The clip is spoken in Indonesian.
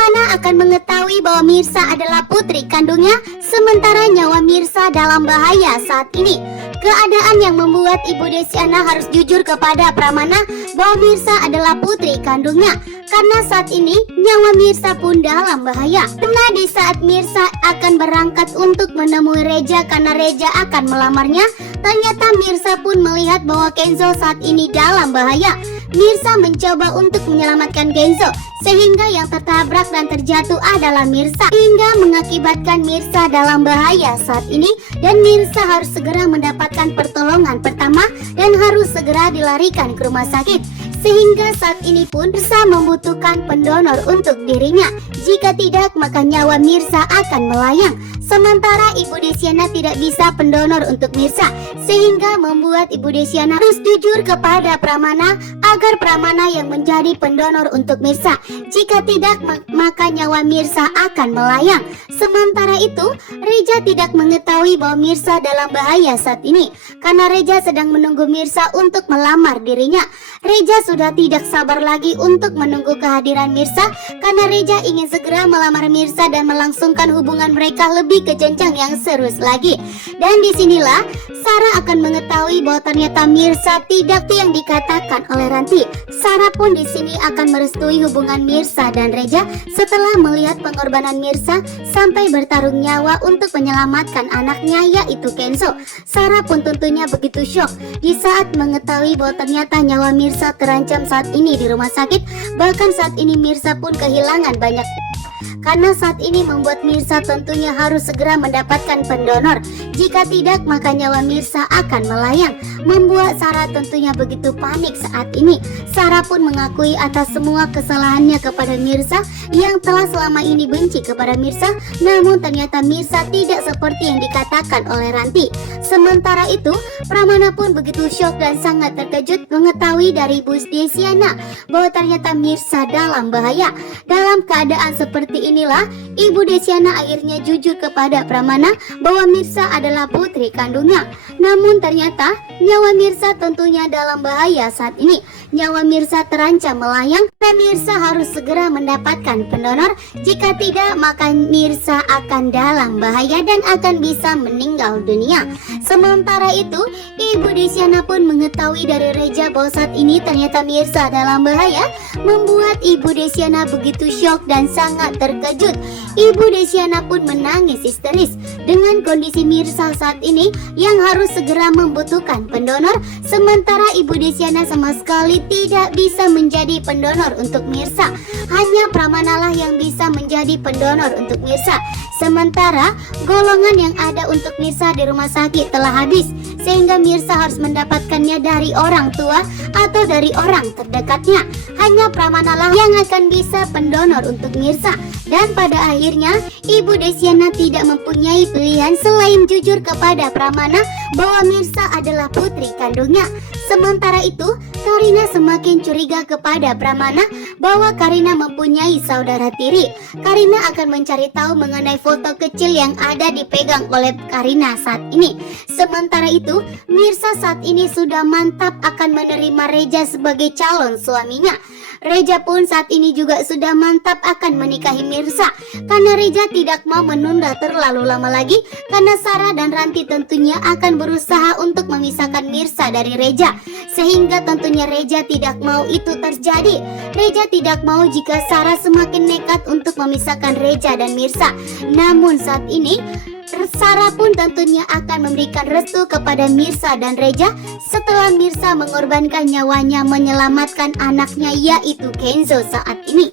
Mana akan mengetahui bahwa Mirsa adalah putri kandungnya, sementara nyawa Mirsa dalam bahaya saat ini. Keadaan yang membuat Ibu Desyana harus jujur kepada Pramana bahwa Mirsa adalah putri kandungnya. Karena saat ini nyawa Mirsa pun dalam bahaya. Karena di saat Mirsa akan berangkat untuk menemui Reja karena Reja akan melamarnya, ternyata Mirsa pun melihat bahwa Kenzo saat ini dalam bahaya. Mirsa mencoba untuk menyelamatkan Kenzo, sehingga yang tertabrak dan terjatuh adalah Mirsa, hingga mengakibatkan Mirsa dalam bahaya saat ini. Dan Mirsa harus segera mendapatkan pertolongan pertama dan harus segera dilarikan ke rumah sakit. Sehingga saat ini pun Mirsa membutuhkan pendonor untuk dirinya. Jika tidak, maka nyawa Mirsa akan melayang. Sementara Ibu Desyana tidak bisa pendonor untuk Mirsa, sehingga membuat Ibu Desyana harus jujur kepada Pramana agar Pramana yang menjadi pendonor untuk Mirsa. Jika tidak, maka nyawa Mirsa akan melayang. Sementara itu, Reja tidak mengetahui bahwa Mirsa dalam bahaya saat ini, karena Reja sedang menunggu Mirsa untuk melamar dirinya. Reja sudah tidak sabar lagi untuk menunggu kehadiran Mirsa, karena Reja ingin segera melamar Mirsa dan melangsungkan hubungan mereka lebih ke jenjang yang serius lagi. Dan disinilah Sarah akan mengetahui bahwa ternyata Mirsa tidak yang dikatakan oleh Ranti. Sarah pun di sini akan merestui hubungan Mirsa dan Reja setelah melihat pengorbanan Mirsa sampai bertarung nyawa untuk menyelamatkan anaknya, yaitu Kenzo. Sarah pun tentunya begitu syok di saat mengetahui bahwa ternyata nyawa Mirsa terancam saat ini di rumah sakit. Bahkan saat ini Mirsa pun kehilangan banyak, karena saat ini membuat Mirsa tentunya harus segera mendapatkan pendonor. Jika tidak, maka nyawa Mirsa akan melayang. Membuat Sarah tentunya begitu panik saat ini. Sarah pun mengakui atas semua kesalahannya kepada Mirsa yang telah selama ini benci kepada Mirsa. Namun ternyata Mirsa tidak seperti yang dikatakan oleh Ranti. Sementara itu, Pramana pun begitu syok dan sangat terkejut mengetahui dari Ibu Desyana bahwa ternyata Mirsa dalam bahaya. Dalam keadaan seperti inilah Ibu Desyana akhirnya jujur kepada Pramana bahwa Mirsa adalah putri kandungnya. Namun ternyata nyawa Mirsa tentunya dalam bahaya saat ini. Nyawa Mirsa terancam melayang dan Mirsa harus segera mendapatkan pendonor. Jika tidak, maka Mirsa akan dalam bahaya dan akan bisa meninggal dunia. Sementara itu, Ibu Desyana pun mengetahui dari Reja bahwa saat ini ternyata Mirsa dalam bahaya, membuat Ibu Desyana begitu syok dan sangat terkejut. Ibu Desyana pun menangis histeris dengan kondisi Mirsa saat ini yang harus segera membutuhkan pendonor. Sementara Ibu Desyana sama sekali tidak bisa menjadi pendonor untuk Mirsa. Hanya Pramana lah yang bisa menjadi pendonor untuk Mirsa. Sementara golongan yang ada untuk Mirsa di rumah sakit telah habis, sehingga Mirsa harus mendapatkannya dari orang tua atau dari orang terdekatnya. Hanya Pramana lah yang akan bisa pendonor untuk Mirsa. Dan pada akhirnya Ibu Desyana tidak mempunyai pilihan selain jujur kepada Pramana bahwa Mirsa adalah putri kandungnya. Sementara itu, Karina semakin curiga kepada Pramana bahwa Karina mempunyai saudara tiri. Karina akan mencari tahu mengenai foto kecil yang ada dipegang oleh Karina saat ini. Sementara itu, Mirsa saat ini sudah mantap akan menerima Reja sebagai calon suaminya. Reja pun saat ini juga sudah mantap akan menikahi Mirsa, karena Reja tidak mau menunda terlalu lama lagi, karena Sarah dan Ranti tentunya akan berusaha untuk memisahkan Mirsa dari Reja, sehingga tentunya Reja tidak mau itu terjadi. Reja tidak mau jika Sarah semakin nekat untuk memisahkan Reja dan Mirsa. Namun saat ini Sarah pun tentunya akan memberikan restu kepada Mirsa dan Reja setelah Mirsa mengorbankan nyawanya menyelamatkan anaknya, yaitu Kenzo saat ini.